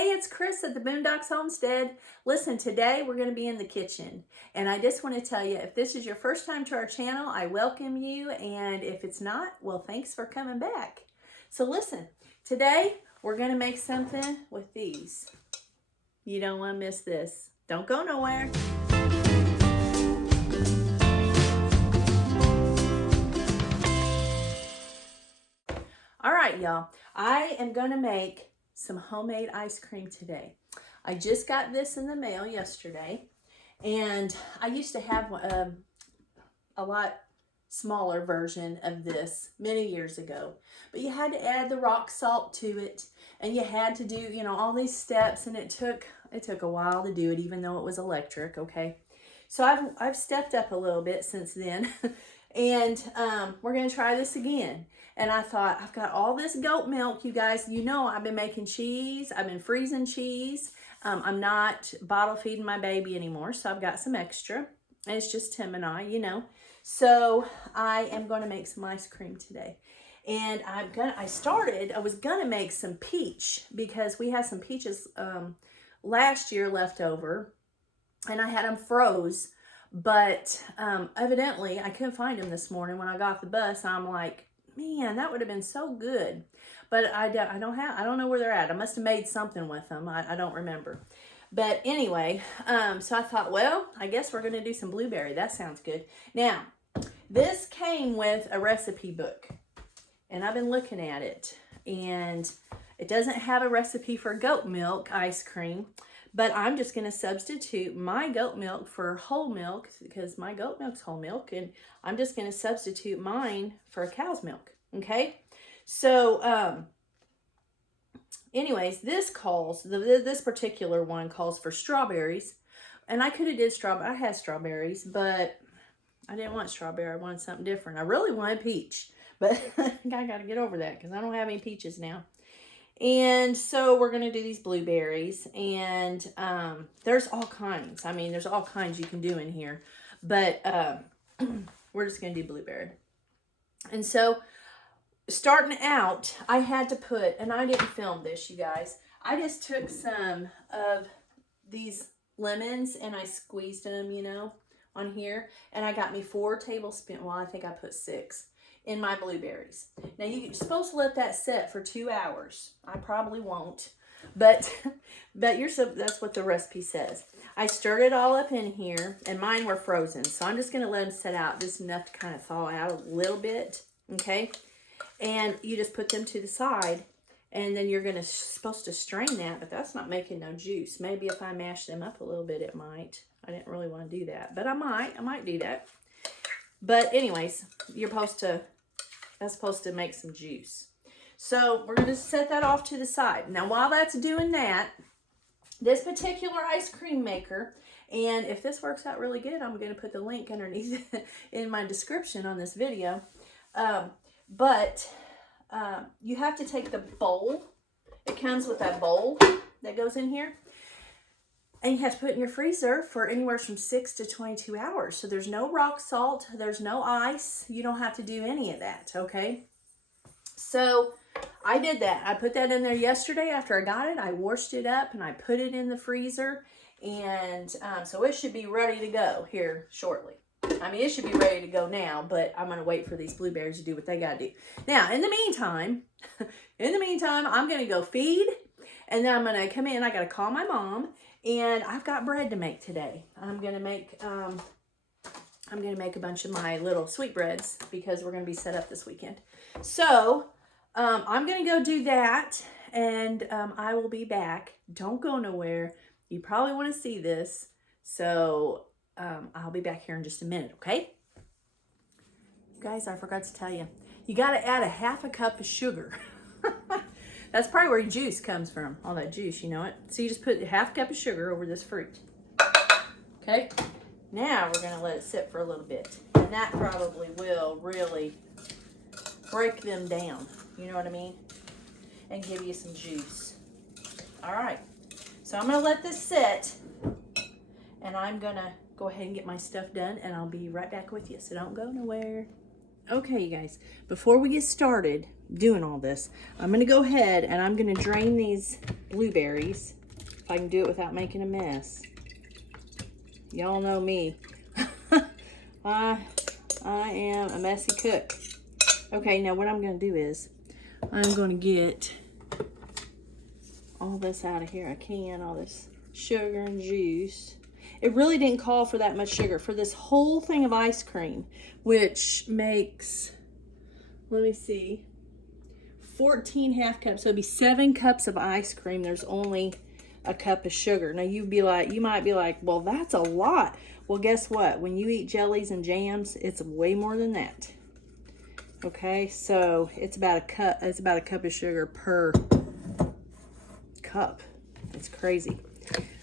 Hey, it's Chris at the Boondocks Homestead. Listen, today we're going to be in the kitchen. And I just want to tell you, if this is your first time to our channel, I welcome you. And if it's not, well, thanks for coming back. So listen, today we're going to make something with these. You don't want to miss this. Don't go nowhere. All right, y'all. I am going to make some homemade ice cream today. I just got this in the mail yesterday, and I used to have a lot smaller version of this many years ago, but you had to add the rock salt to it, and you had to do, you know, all these steps, and it took a while to do it, even though it was electric. Okay, so I've stepped up a little bit since then. And we're going to try this again. And I thought, I've got all this goat milk, you guys. You know, I've been making cheese. I've been freezing cheese. I'm not bottle feeding my baby anymore, so I've got some extra. And it's just Tim and I, you know. So I am going to make some ice cream today. And I was going to make some peach, because we had some peaches last year left over. And I had them froze. But evidently, I couldn't find them this morning when I got the bus. I'm like, man, that would have been so good. But I don't know where they're at. I must have made something with them. I don't remember. But anyway, so I thought, well, I guess we're going to do some blueberry. That sounds good. Now, this came with a recipe book. And I've been looking at it. And it doesn't have a recipe for goat milk ice cream. But I'm just going to substitute my goat milk for whole milk, because my goat milk's whole milk. And I'm just going to substitute mine for a cow's milk. Okay? So, anyways, this particular one calls for strawberries. And I could have did strawberry. I had strawberries, but I didn't want strawberry. I wanted something different. I really wanted peach. But I got to get over that, because I don't have any peaches now. And so we're going to do these blueberries, and there's all kinds. I mean, there's all kinds you can do in here, but we're just going to do blueberry. And so starting out, I had to put, and I didn't film this, you guys. I just took some of these lemons and I squeezed them, you know, on here. And I got me 4 tablespoons, well, I think I put 6. In my blueberries. Now you're supposed to let that set for 2 hours. I probably won't, but that's what the recipe says. I stirred it all up in here, and mine were frozen, so I'm just going to let them set out just enough to kind of thaw out a little bit. Okay, and you just put them to the side, and then you're supposed to strain that, but that's not making no juice. Maybe if I mash them up a little bit, it might. I didn't really want to do that, but I might do that. But anyways, that's supposed to make some juice. So we're going to set that off to the side. Now, while that's doing that, this particular ice cream maker, and if this works out really good, I'm going to put the link underneath in my description on this video. You have to take the bowl. It comes with that bowl that goes in here. And you have to put it in your freezer for anywhere from 6 to 22 hours. So there's no rock salt. There's no ice. You don't have to do any of that, okay? So I did that. I put that in there yesterday after I got it. I washed it up and I put it in the freezer. And so it should be ready to go here shortly. I mean, it should be ready to go now, but I'm going to wait for these blueberries to do what they got to do. Now, in the meantime, I'm going to go feed. And then I'm going to come in. I got to call my mom. And I've got bread to make today. I'm gonna make a bunch of my little sweetbreads, because we're gonna be set up this weekend. So I'm gonna go do that, and I will be back. Don't go nowhere. You probably want to see this, so I'll be back here in just a minute. Okay, guys, I forgot to tell you, you got to add a half a cup of sugar. That's probably where your juice comes from. All that juice, you know it. So you just put a half cup of sugar over this fruit. Okay? Now we're going to let it sit for a little bit. And that probably will really break them down. You know what I mean? And give you some juice. All right. So I'm going to let this sit. And I'm going to go ahead and get my stuff done. And I'll be right back with you. So don't go nowhere. Okay, you guys, before we get started doing all this, I'm going to go ahead and I'm going to drain these blueberries, if I can do it without making a mess. Y'all know me. I am a messy cook. Okay, now what I'm going to do is I'm going to get all this out of here. I can, all this sugar and juice. It really didn't call for that much sugar for this whole thing of ice cream, which makes, let me see, 14 half cups. So it'd be 7 cups of ice cream. There's only a cup of sugar. Now you might be like, well, that's a lot. Well, guess what? When you eat jellies and jams, it's way more than that. Okay, so it's about a cup. It's about a cup of sugar per cup. It's crazy.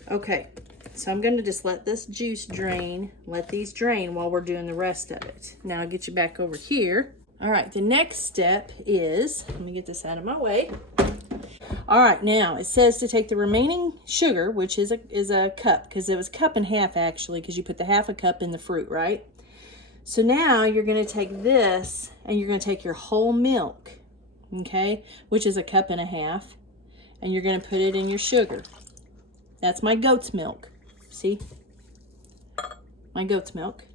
Okay. So I'm going to just let this juice drain, let these drain while we're doing the rest of it. Now I'll get you back over here. All right, the next step is, let me get this out of my way. All right, now it says to take the remaining sugar, which is a cup, because it was a cup and a half actually, because you put the half a cup in the fruit, right? So now you're going to take this and you're going to take your whole milk, okay, which is a cup and a half, and you're going to put it in your sugar. That's my goat's milk. See? My goat's milk.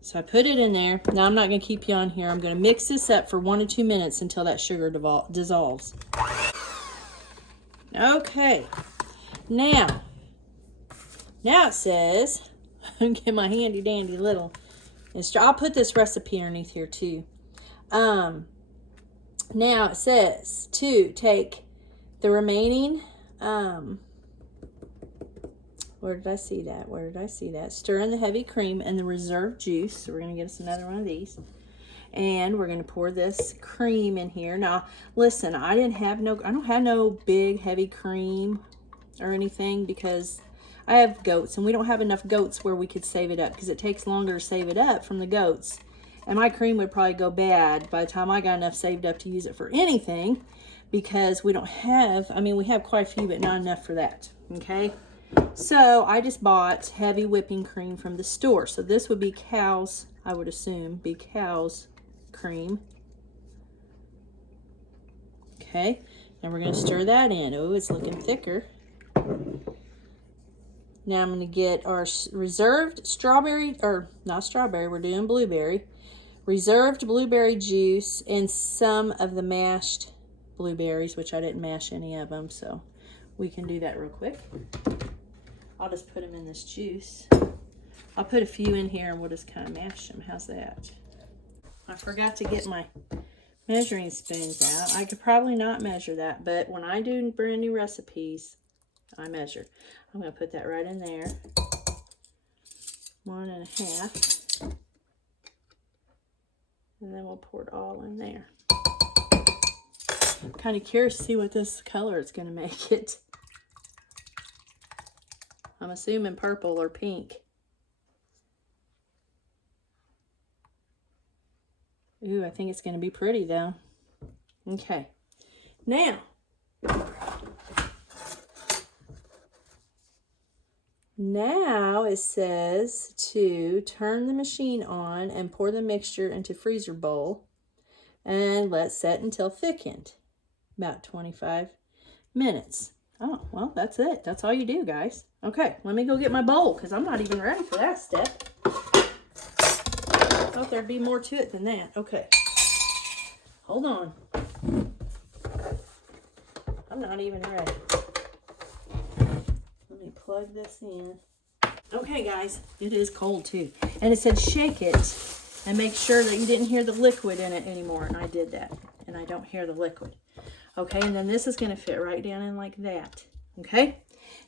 So I put it in there. Now I'm not going to keep you on here. I'm going to mix this up for 1 to 2 minutes until that sugar dissolves. Okay. Now it says, get my handy dandy little, I'll put this recipe underneath here too. Now it says to take the remaining, where did I see that? Where did I see that? Stir in the heavy cream and the reserved juice. So we're going to get us another one of these. And we're going to pour this cream in here. Now, listen, I don't have no big heavy cream or anything because I have goats and we don't have enough goats where we could save it up because it takes longer to save it up from the goats. And my cream would probably go bad by the time I got enough saved up to use it for anything because we don't have, we have quite a few, but not enough for that, okay? So I just bought heavy whipping cream from the store. So this would be cow's, I would assume, be cow's cream. Okay, and we're going to stir that in. Oh, it's looking thicker. Now I'm going to get our reserved strawberry, or not strawberry, we're doing blueberry. Reserved blueberry juice and some of the mashed blueberries, which I didn't mash any of them, so we can do that real quick. I'll just put them in this juice. I'll put a few in here and we'll just kind of mash them. How's that? I forgot to get my measuring spoons out. I could probably not measure that, but when I do brand new recipes, I measure. I'm going to put that right in there. 1 1/2. And then we'll pour it all in there. I'm kind of curious to see what this color is going to make it. I'm assuming purple or pink. Ooh, I think it's going to be pretty though. Okay. Now it says to turn the machine on and pour the mixture into freezer bowl and let set until thickened. About 25 minutes. Oh, well, that's it. That's all you do, guys. Okay, let me go get my bowl because I'm not even ready for that step. I thought there'd be more to it than that. Okay. Hold on. I'm not even ready. Let me plug this in. Okay, guys, it is cold too. And it said shake it and make sure that you didn't hear the liquid in it anymore. And I did that. And I don't hear the liquid. Okay, and then this is going to fit right down in like that. Okay,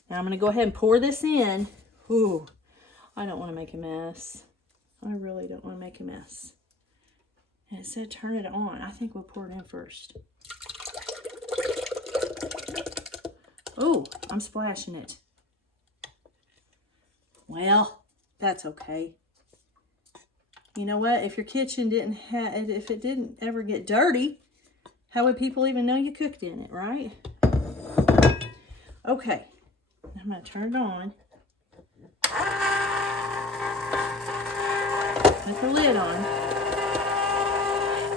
now I'm going to go ahead and pour this in. Ooh, I don't want to make a mess. I really don't want to make a mess. And it said turn it on. I think we'll pour it in first. Oh, I'm splashing it. Well, that's okay. You know what? If your kitchen didn't have, if it didn't ever get dirty, how would people even know you cooked in it, right? Okay, I'm going to turn it on. Put the lid on.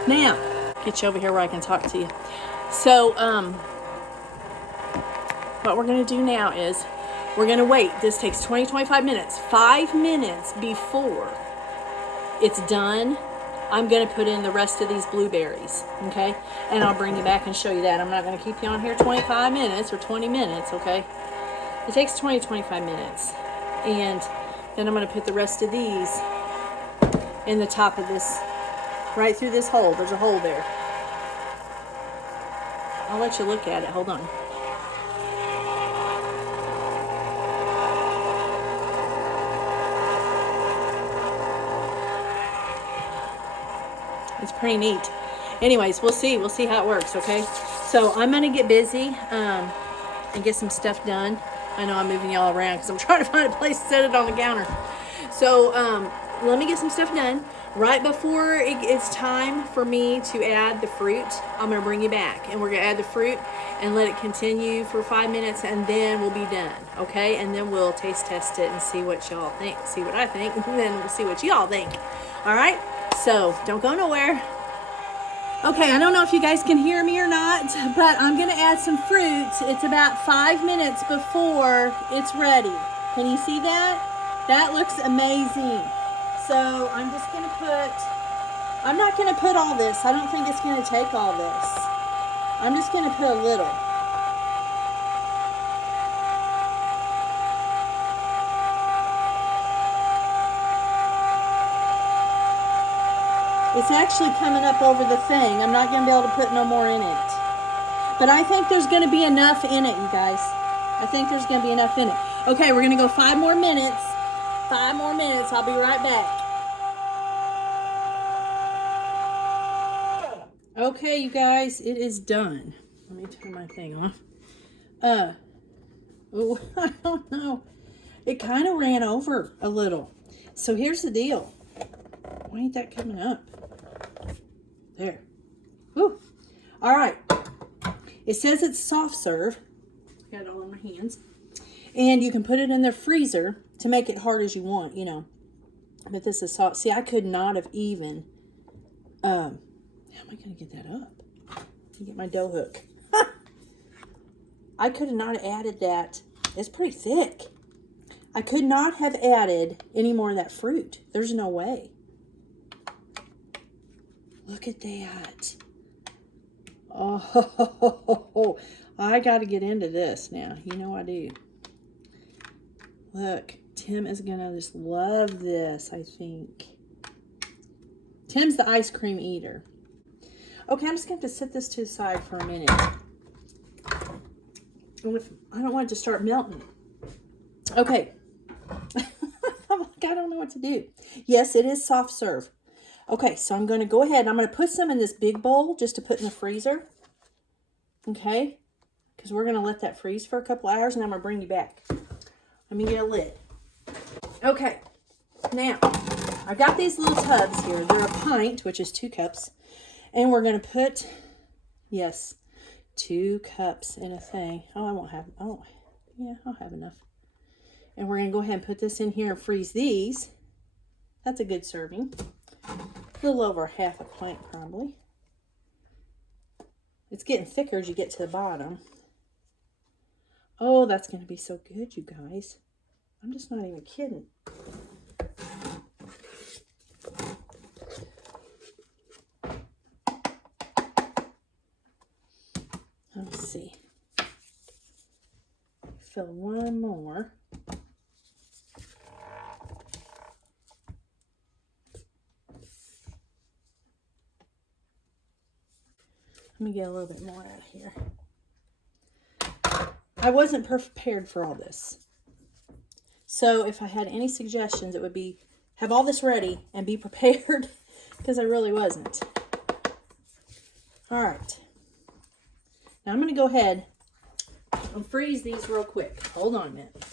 Now, get you over here where I can talk to you. So, what we're going to do now is we're going to wait. This takes 20-25 minutes. 5 minutes before it's done, I'm going to put in the rest of these blueberries, okay? And I'll bring you back and show you that. I'm not going to keep you on here 25 minutes or 20 minutes, okay? It takes 20-25 minutes. And then I'm going to put the rest of these in the top of this, right through this hole. There's a hole there. I'll let you look at it. Hold on. It's pretty neat. Anyways, we'll see how it works, okay? So I'm gonna get busy and get some stuff done. I know I'm moving y'all around because I'm trying to find a place to set it on the counter. So let me get some stuff done. Right before it's time for me to add the fruit, I'm gonna bring you back and we're gonna add the fruit and let it continue for 5 minutes, and then we'll be done, okay? And then we'll taste test it and see what y'all think, see what I think, and then we'll see what y'all think. All right, so don't go nowhere. Okay, I don't know if you guys can hear me or not, but I'm gonna add some fruit. It's about 5 minutes before it's ready. Can you see that? That looks amazing. So I'm just gonna I'm not gonna put all this. I don't think it's gonna take all this. I'm just gonna put a little. It's actually coming up over the thing. I'm not going to be able to put no more in it. But I think there's going to be enough in it, you guys. I think there's going to be enough in it. Okay, we're going to go 5 more minutes. 5 more minutes. I'll be right back. Okay, you guys, it is done. Let me turn my thing off. Oh, I don't know. It kind of ran over a little. So here's the deal. Why ain't that coming up? There. Woo. All right. It says it's soft serve. Got it all in my hands. And you can put it in the freezer to make it hard as you want, you know. But this is soft. See, I could not have even. How am I going to get that up? Get my dough hook. I could not have added that. It's pretty thick. I could not have added any more of that fruit. There's no way. Look at that. Oh, I got to get into this now. You know I do. Look, Tim is going to just love this, I think. Tim's the ice cream eater. Okay, I'm just going to have to set this to the side for a minute. I don't want it to start melting. Okay. I'm like, I don't know what to do. Yes, it is soft serve. Okay, so I'm going to go ahead. I'm going to put some in this big bowl just to put in the freezer. Okay, because we're going to let that freeze for a couple hours, and I'm going to bring you back. Let me get a lid. Okay, now I've got these little tubs here. They're a pint, which is 2 cups. And we're going to put, yes, 2 cups in a thing. Oh, I won't have, oh, yeah, I'll have enough. And we're going to go ahead and put this in here and freeze these. That's a good serving. A little over half a pint, probably. It's getting thicker as you get to the bottom. Oh, that's going to be so good, you guys. I'm just not even kidding. Let me see. Fill one more. Let me get a little bit more out of here. I wasn't prepared for all this. So if I had any suggestions, it would be have all this ready and be prepared, because I really wasn't. All right. Now I'm going to go ahead and freeze these real quick. Hold on a minute.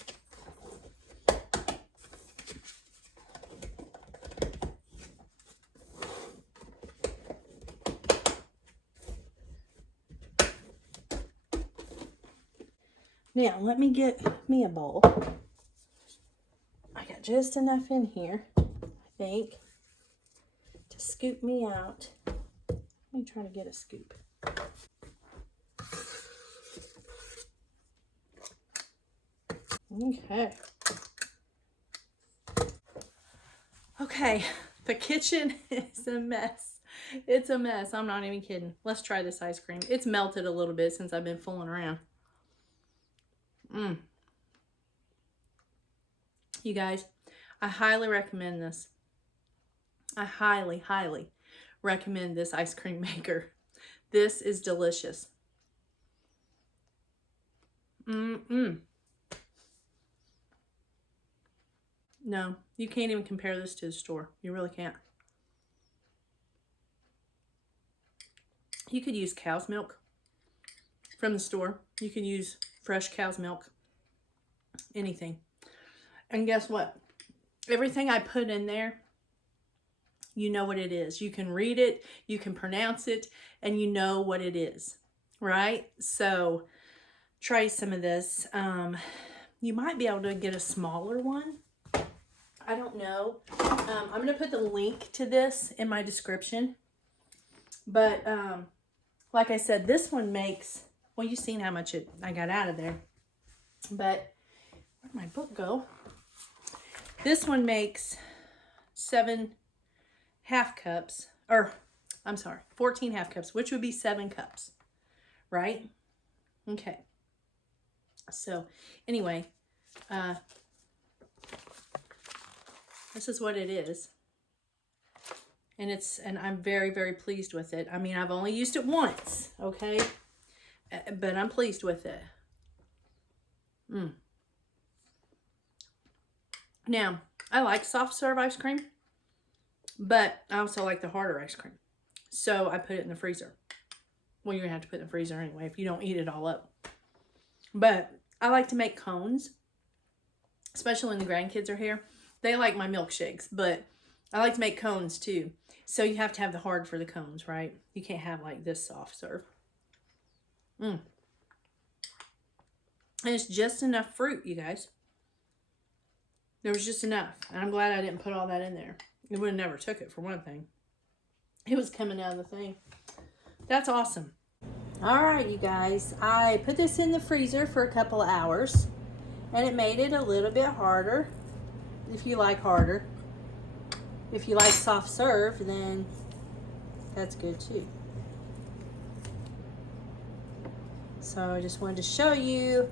Now, let me get me a bowl. I got just enough in here, I think, to scoop me out Let me try to get a scoop. Okay. Okay, the kitchen is a mess. It's a mess. I'm not even kidding. Let's try this ice cream. It's melted a little bit since I've been fooling around. You guys, I highly recommend this. I highly, highly recommend this ice cream maker. This is delicious. No, you can't even compare this to the store. You really can't. You could use cow's milk from the store. You can use fresh cow's milk. Anything. And guess what? Everything I put in there, you know what it is. You can read it, you can pronounce it, and you know what it is, right? So try some of this. You might be able to get a smaller one. I don't know. I'm going to put the link to this in my description. But like I said, this one makes, well, you've seen how much I got out of there. But where'd my book go? This one makes 7 half cups, or I'm sorry, 14 half cups, which would be 7 cups, right? Okay. So anyway, this is what it is. And I'm very, very pleased with it. I mean, I've only used it once, okay? But I'm pleased with it. Now, I like soft serve ice cream, but I also like the harder ice cream. So I put it in the freezer. Well, you're gonna have to put it in the freezer anyway if you don't eat it all up. But I like to make cones, especially when the grandkids are here. They like my milkshakes, but I like to make cones too. So you have to have the hard for the cones, right? You can't have like this soft serve. And it's just enough fruit, you guys. There was just enough. And I'm glad I didn't put all that in there. It would have never took it, for one thing. It was coming out of the thing. That's awesome. All right, you guys. I put this in the freezer for a couple of hours. And it made it a little bit harder. If you like harder. If you like soft serve, then that's good too. So I just wanted to show you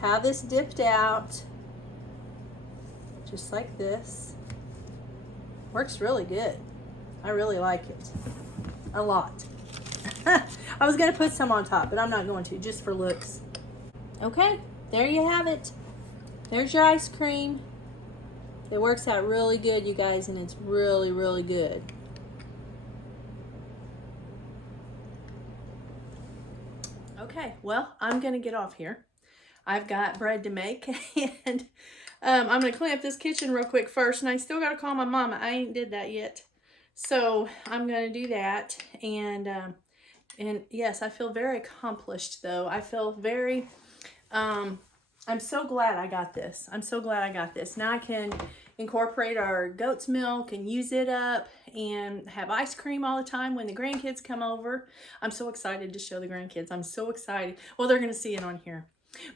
how this dipped out. Just like this. Works really good. I really like it. A lot. I was going to put some on top, but I'm not going to, just for looks. Okay, there you have it. There's your ice cream. It works out really good, you guys, and it's really, really good. Okay, well, I'm going to get off here. I've got bread to make, and I'm going to clean up this kitchen real quick first, and I still got to call my mama. I ain't did that yet. So I'm going to do that, and yes, I feel very accomplished, though. I feel very, I'm so glad I got this. I'm so glad I got this. Now I can incorporate our goat's milk and use it up and have ice cream all the time when the grandkids come over. I'm so excited to show the grandkids. I'm so excited. Well, they're going to see it on here.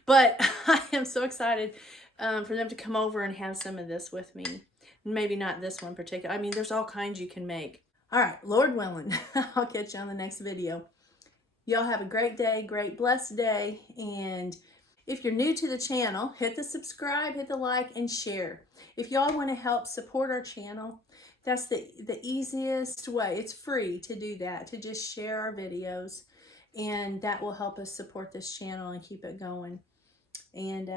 But I am so excited for them to come over and have some of this with me. Maybe not this one particular. I mean, there's all kinds you can make. All right, Lord willing, I'll catch you on the next video. Y'all have a great day, great blessed day. And if you're new to the channel, hit the subscribe, hit the like, and share. If y'all want to help support our channel, that's the easiest way. It's free to do that, to just share our videos. And that will help us support this channel and keep it going. And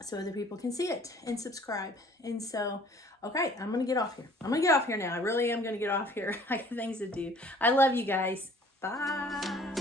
so other people can see it and subscribe. And so, okay, I'm going to get off here. I'm going to get off here now. I really am going to get off here. I got things to do. I love you guys. Bye.